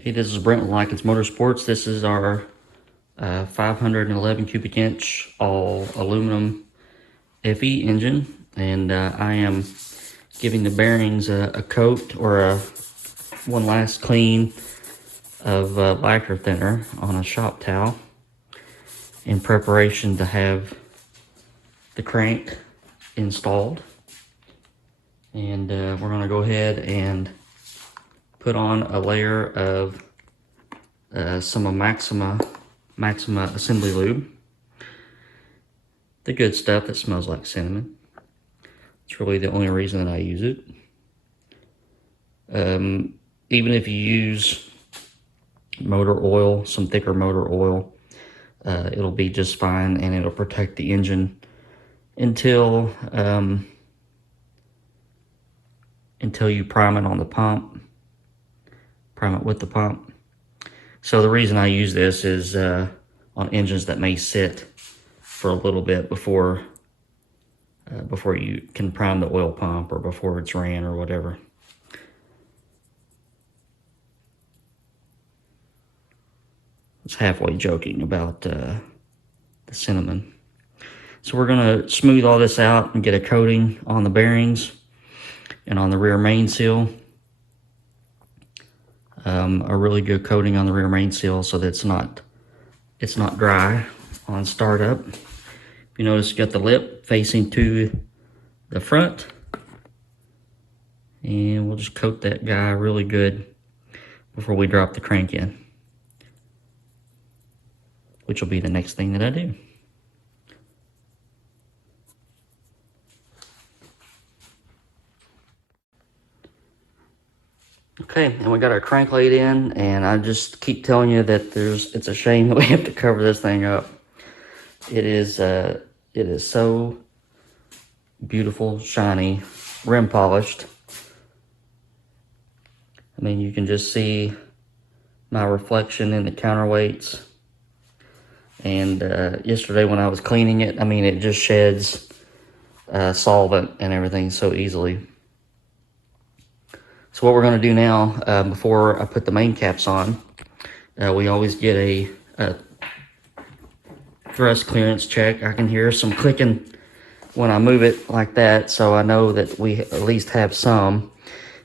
Hey, this is Brent with Lykins Motorsports. This is our 511 cubic inch all aluminum FE engine, and I am giving the bearings a coat or one last clean of lacquer thinner on a shop towel in preparation to have the crank installed. And we're going to go ahead and put on a layer of some of Maxima assembly lube. The good stuff that smells like cinnamon. It's really the only reason that I use it. Even if you use motor oil, some thicker motor oil, it'll be just fine, and it'll protect the engine until you prime it on the pump, prime it with the pump. So the reason I use this is on engines that may sit for a little bit before you can prime the oil pump, or before it's ran or whatever. It's halfway joking about the cinnamon. So we're going to smooth all this out and get a coating on the bearings and on the rear main seal. A really good coating on the rear main seal so that it's not dry on startup. You notice you got the lip facing to the front, and we'll just coat that guy really good before we drop the crank in, which will be the next thing that I do. Okay, and we got our crank laid in, and I just keep telling you that it's a shame that we have to cover this thing up. It is so beautiful, shiny, rim polished. I mean, you can just see my reflection in the counterweights. And yesterday when I was cleaning it, I mean, it just sheds solvent and everything so easily. So what we're going to do now, before I put the main caps on, we always get a thrust clearance check. I can hear some clicking when I move it like that, so I know that we at least have some.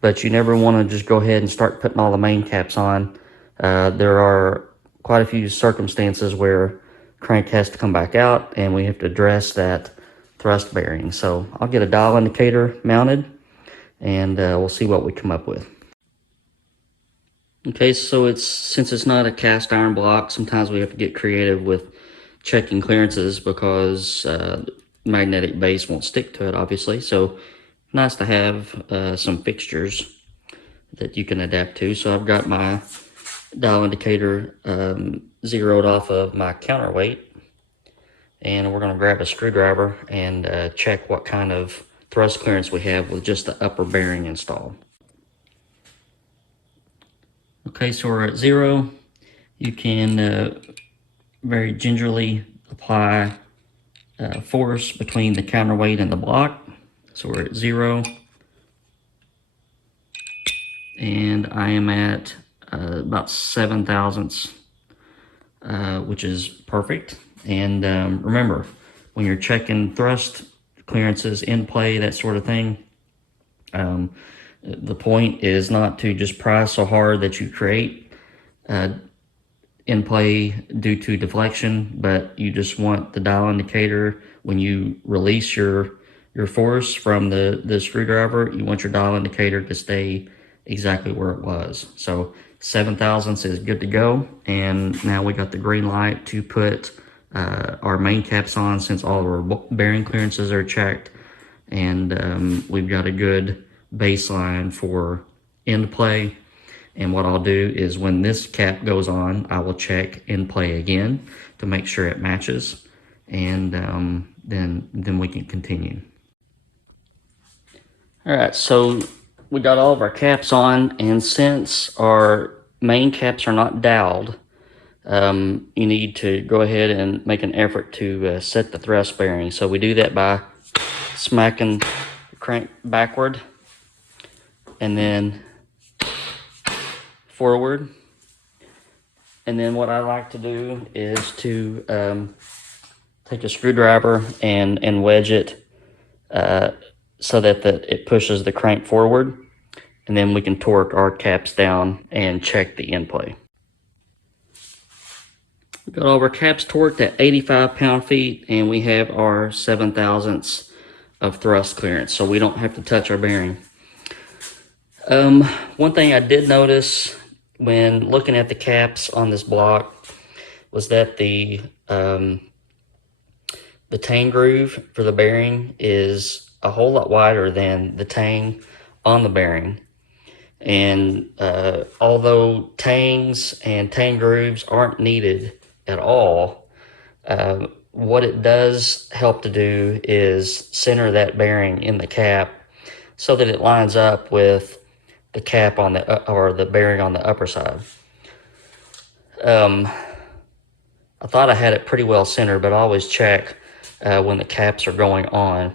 But you never want to just go ahead and start putting all the main caps on. There are quite a few circumstances where crank has to come back out, and we have to address that thrust bearing. So I'll get a dial indicator mounted, and we'll see what we come up with. Okay, so since it's not a cast iron block, sometimes we have to get creative with checking clearances, because magnetic base won't stick to it, obviously. So nice to have some fixtures that you can adapt to. So I've got my dial indicator zeroed off of my counterweight, and we're going to grab a screwdriver and check what kind of thrust clearance we have with just the upper bearing installed. Okay, so we're at 0. You can very gingerly apply force between the counterweight and the block. So we're at 0, and I am at about 7 thousandths, which is perfect. And remember, when you're checking thrust clearances, in play, that sort of thing, the point is not to just pry so hard that you create in play due to deflection, but you just want the dial indicator, when you release your force from the screwdriver, you want your dial indicator to stay exactly where it was. So 7 thousandths is good to go, and now we got the green light to put our main caps on, since all of our bearing clearances are checked, and we've got a good baseline for end play. And what I'll do is, when this cap goes on, I will check in play again to make sure it matches, and then we can continue. All right, so we got all of our caps on, and since our main caps are not doweled, you need to go ahead and make an effort to set the thrust bearing. So we do that by smacking the crank backward and then forward, And then what I like to do is to take a screwdriver and wedge it so that it pushes the crank forward. And then we can torque our caps down and check the end play. We've got all of our caps torqued at 85 pound-feet, and we have our 7 thousandths of thrust clearance, so we don't have to touch our bearing. One thing I did notice when looking at the caps on this block was that the tang groove for the bearing is a whole lot wider than the tang on the bearing. And although tangs and tang grooves aren't needed at all, what it does help to do is center that bearing in the cap so that it lines up with the cap on the bearing on the upper side. I thought I had it pretty well centered, but I always check when the caps are going on.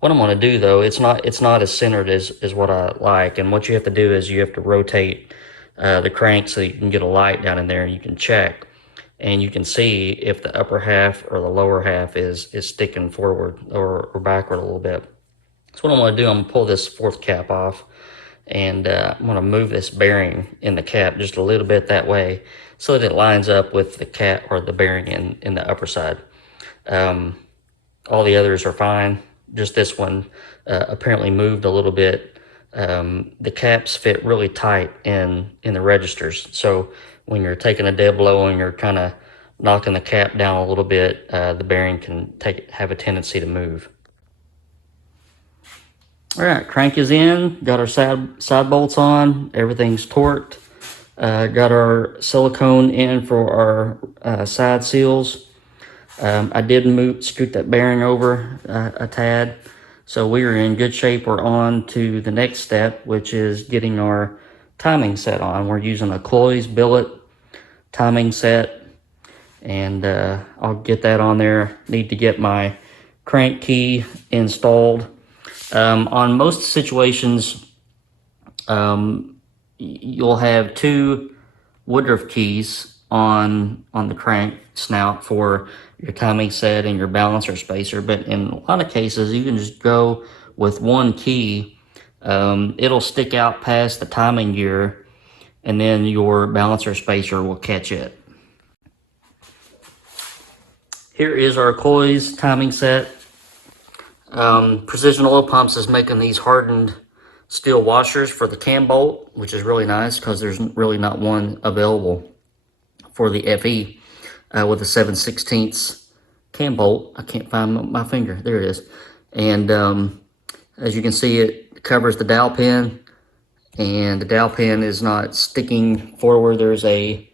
What I'm going to do though, it's not as centered as what I like, and what you have to do is you have to rotate the crank so you can get a light down in there and you can check, and you can see if the upper half or the lower half is sticking forward or backward a little bit. So what I'm going to do, I'm going to pull this fourth cap off, and I'm going to move this bearing in the cap just a little bit that way so that it lines up with the cap or the bearing in the upper side. All the others are fine. Just this one apparently moved a little bit. The caps fit really tight in the registers. So when you're taking a dead blow and you're kind of knocking the cap down a little bit, the bearing can have a tendency to move. All right, crank is in. Got our side bolts on. Everything's torqued. Got our silicone in for our side seals. I did scoot that bearing over a tad, so we are in good shape. We're on to the next step, which is getting our timing set on. We're using a Cloy's billet timing set, and I'll get that on there. Need to get my crank key installed. On most situations, you'll have two Woodruff keys on the crank snout for your timing set and your balancer spacer, but in a lot of cases you can just go with one key. It'll stick out past the timing gear, and then your balancer spacer will catch it. Here is our Cloy's timing set. Precision Oil Pumps is making these hardened steel washers for the cam bolt, which is really nice because there's really not one available for the FE with a 7/16 cam bolt. I can't find my finger. There it is. And as you can see, it covers the dowel pin, and the dowel pin is not sticking forward. There's a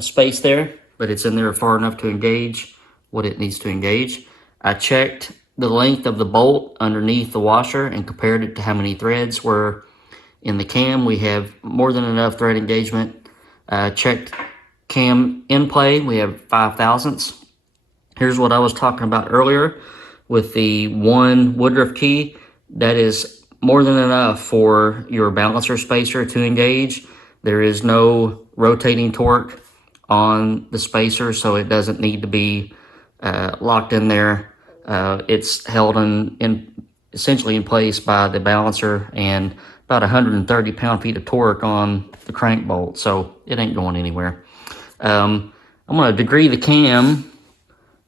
space there, but it's in there far enough to engage what it needs to engage. I checked the length of the bolt underneath the washer and compared it to how many threads were in the cam. We have more than enough thread engagement. Checked cam in play, we have 5 thousandths. Here's what I was talking about earlier with the one Woodruff key. That is more than enough for your balancer spacer to engage. There is no rotating torque on the spacer, so it doesn't need to be locked in there. It's held essentially in place by the balancer and about 130 pound-feet of torque on the crank bolt, so it ain't going anywhere. I'm going to degree the cam,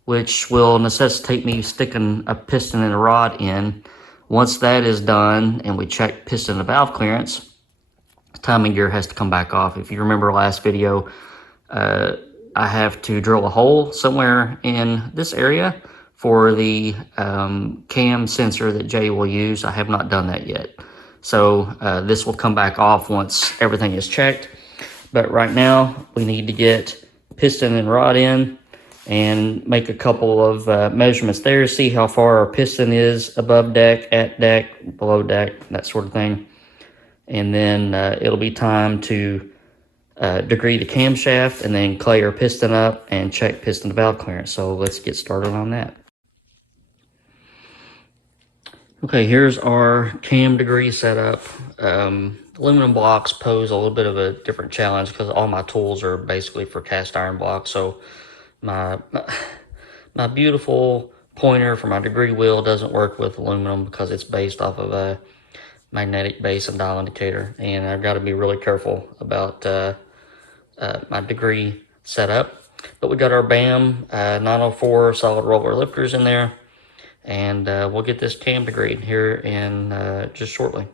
which will necessitate me sticking a piston and a rod in. Once that is done and we check piston and valve clearance, the timing gear has to come back off. If you remember last video, I have to drill a hole somewhere in this area for the cam sensor that Jay will use. I have not done that yet. So this will come back off once everything is checked. But right now we need to get piston and rod in and make a couple of measurements there, see how far our piston is above deck, at deck, below deck, that sort of thing. And then it'll be time to degree the camshaft and then clay our piston up and check piston to valve clearance. So let's get started on that. Okay, here's our cam degree setup. Aluminum blocks pose a little bit of a different challenge because all my tools are basically for cast iron blocks. So my beautiful pointer for my degree wheel doesn't work with aluminum because it's based off of a magnetic base and dial indicator, and I've got to be really careful about my degree setup. But we got our BAM 904 solid roller lifters in there, and we'll get this cam degreed here in just shortly.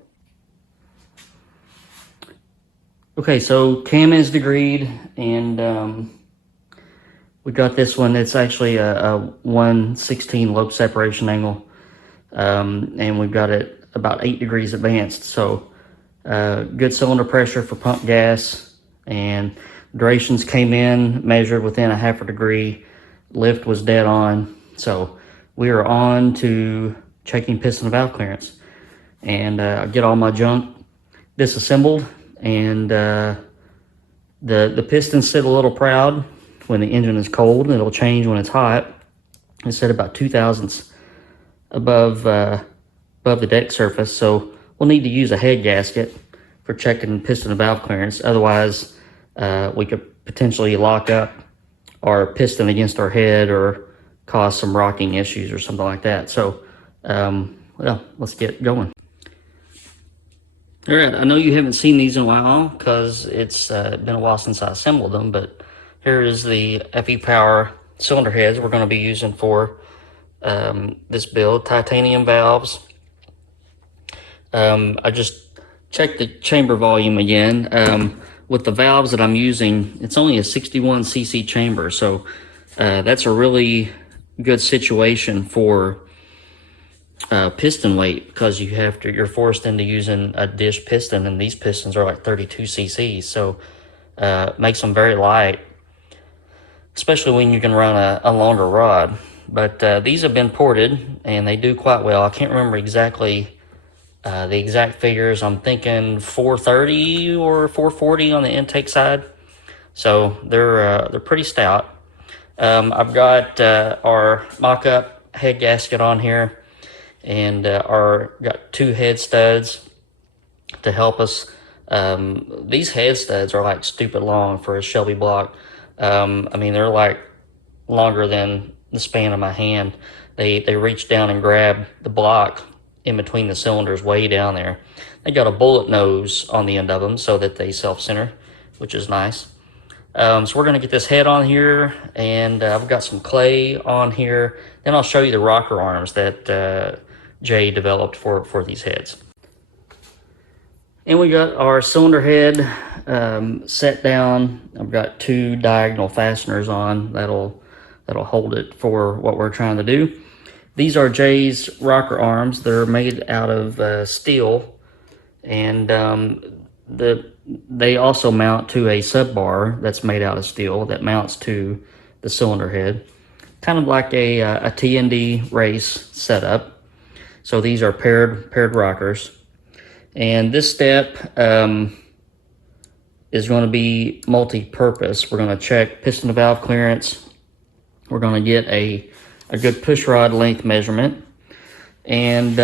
Okay, so cam is degreed, and we got this one. It's actually a 1/16 lobe separation angle, and we've got it about 8 degrees advanced. So good cylinder pressure for pump gas, and durations came in measured within a 1/2 degree. Lift was dead on. So we are on to checking piston and valve clearance, and get all my junk disassembled. And the pistons sit a little proud when the engine is cold, and it'll change when it's hot. It's set about 2 thousandths above the deck surface, so we'll need to use a head gasket for checking piston and valve clearance. Otherwise, we could potentially lock up our piston against our head or cause some rocking issues or something like that. So, well, let's get going. All right, I know you haven't seen these in a while because it's been a while since I assembled them, but here is the FE Power cylinder heads we're going to be using for this build. Titanium valves. I just checked the chamber volume again. With the valves that I'm using, it's only a 61 cc chamber, so that's a really good situation for piston weight, because you're forced into using a dish piston, and these pistons are like 32 cc's, so makes them very light, especially when you can run a longer rod. But these have been ported and they do quite well. I can't remember exactly the exact figures. I'm thinking 430 or 440 on the intake side, so they're pretty stout. I've got our mock-up head gasket on here, and got 2 head studs to help us. These head studs are like stupid long for a Shelby block. I mean, they're like longer than the span of my hand. They reach down and grab the block in between the cylinders way down there. They got a bullet nose on the end of them so that they self-center, which is nice. So we're going to get this head on here, and I've got some clay on here. Then I'll show you the rocker arms that Jay developed for these heads. And we got our cylinder head set down. I've got 2 diagonal fasteners on that'll hold it for what we're trying to do. These are Jay's rocker arms. They're made out of steel, and they also mount to a sub bar that's made out of steel that mounts to the cylinder head, kind of like a TND race setup. So these are paired rockers, and this step is going to be multi-purpose. We're going to check piston to valve clearance. We're going to get a good push rod length measurement, and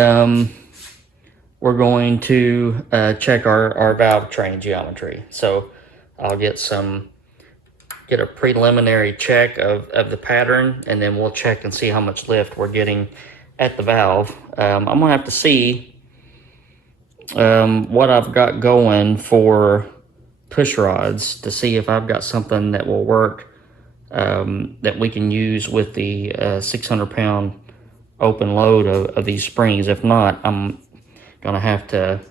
we're going to check our valve train geometry. So I'll get a preliminary check of the pattern, and then we'll check and see how much lift we're getting at the valve. I'm gonna have to see what I've got going for push rods to see if I've got something that will work, that we can use with the 600-pound open load of these springs. If not, I'm gonna have to,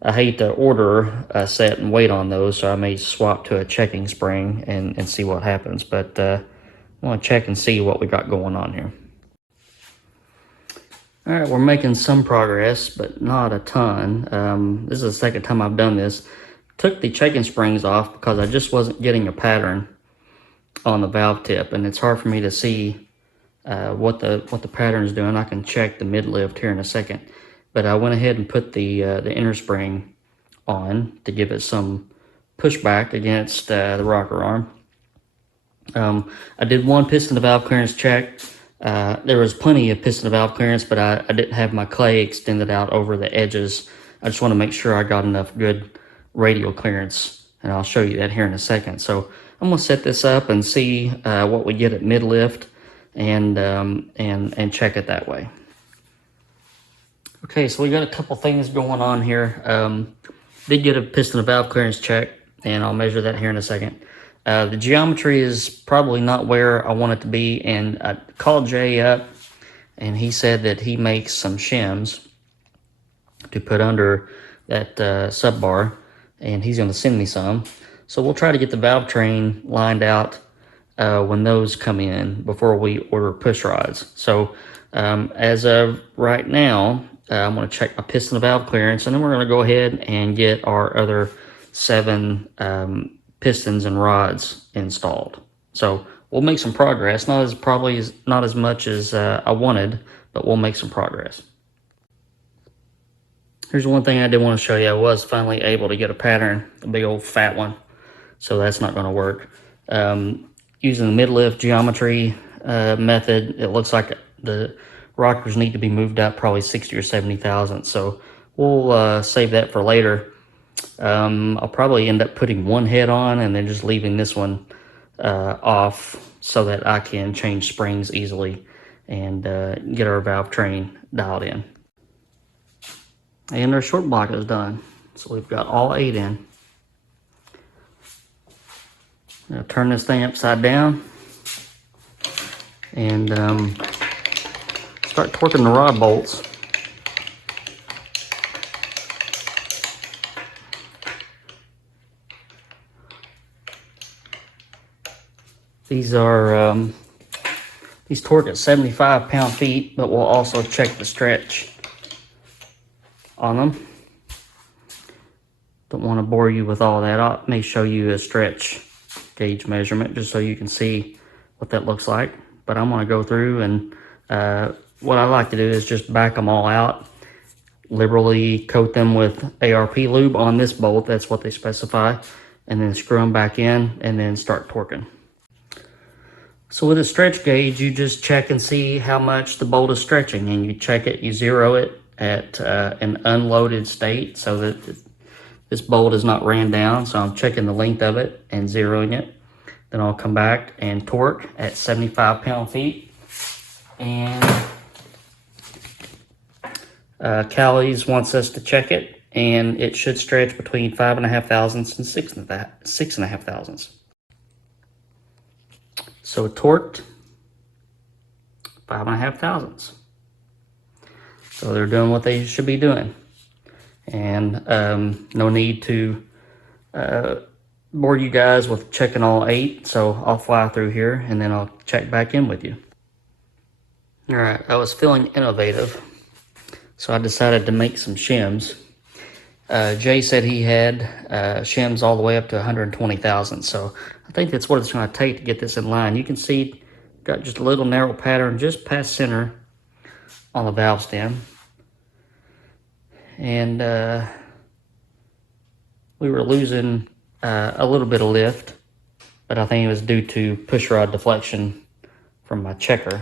I hate to order a set and wait on those, so I may swap to a checking spring and see what happens. But I want to check and see what we got going on here. All right, we're making some progress, but not a ton. This is the second time I've done this. Took the checking springs off because I just wasn't getting a pattern on the valve tip, and it's hard for me to see what the pattern is doing. I can check the mid lift here in a second, but I went ahead and put the inner spring on to give it some pushback against the rocker arm. I did 1 piston to valve clearance check. There was plenty of piston to valve clearance, but I didn't have my clay extended out over the edges. I just want to make sure I got enough good radial clearance, and I'll show you that here in a second. So I'm gonna set this up and see what we get at mid lift, and check it that way. Okay, so we got a couple things going on here. Did get a piston and valve clearance check, and I'll measure that here in a second. The geometry is probably not where I want it to be, and I called Jay up, and he said that he makes some shims to put under that sub bar, and he's going to send me some. So we'll try to get the valve train lined out when those come in before we order push rods. So as of right now, I'm going to check my piston and valve clearance, and then we're going to go ahead and get our other 7 pistons and rods installed. So we'll make some progress. Not as much as I wanted, but we'll make some progress. Here's one thing I did want to show you. I was finally able to get a pattern, a big old fat one, so that's not going to work. Using the mid-lift geometry method, it looks like the rockers need to be moved up probably 60 or 70 thousandths, so we'll save that for later. I'll probably end up putting one head on and then just leaving this one off so that I can change springs easily and get our valve train dialed in. And our short block is done, so we've got all 8 in. Now turn this thing upside down and start torquing the rod bolts. These are these torque at 75 pound-feet, but we'll also check the stretch on them. Don't want to bore you with all that. I may show you a stretch gauge measurement just so you can see what that looks like. But I'm going to go through, and what I like to do is just back them all out, liberally coat them with ARP lube on this bolt. That's what they specify, and then screw them back in and then start torquing. So with a stretch gauge, you just check and see how much the bolt is stretching, and you check it, you zero it at an unloaded state so that this bolt is not ran down. So I'm checking the length of it and zeroing it. Then I'll come back and torque at 75 pound-feet. And Callie's wants us to check it, and it should stretch between 5.5 thousandths and 6.5 thousandths. So torqued 5.5 thousandths. So they're doing what they should be doing. And no need to bore you guys with checking all 8. So I'll fly through here and then I'll check back in with you. All right, I was feeling innovative, so I decided to make some shims. Jay said he had shims all the way up to 120 thousandths. So I think that's what it's going to take to get this in line. You can see got just a little narrow pattern just past center on the valve stem. And we were losing a little bit of lift, but I think it was due to push rod deflection from my checker.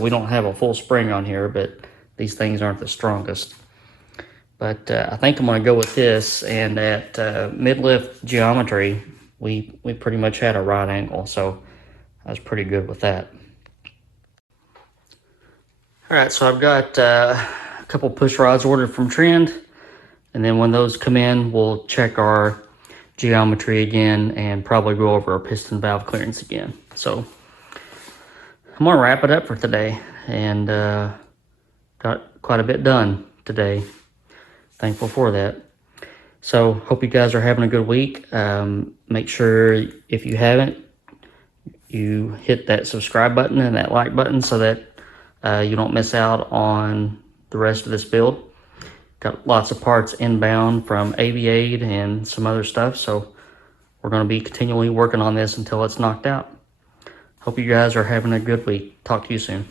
We don't have a full spring on here, but these things aren't the strongest. But I think I'm going to go with this, and at mid-lift geometry, we pretty much had a right angle, so I was pretty good with that. All right, so I've got a couple push rods ordered from Trend, and then when those come in, we'll check our geometry again and probably go over our piston valve clearance again. So I'm going to wrap it up for today, and got quite a bit done today. Thankful for that. So hope you guys are having a good week. Make sure, if you haven't, you hit that subscribe button and that like button so that you don't miss out on the rest of this build. Got lots of parts inbound from Aviade and some other stuff, so we're going to be continually working on this until it's knocked out. Hope you guys are having a good week. Talk to you soon.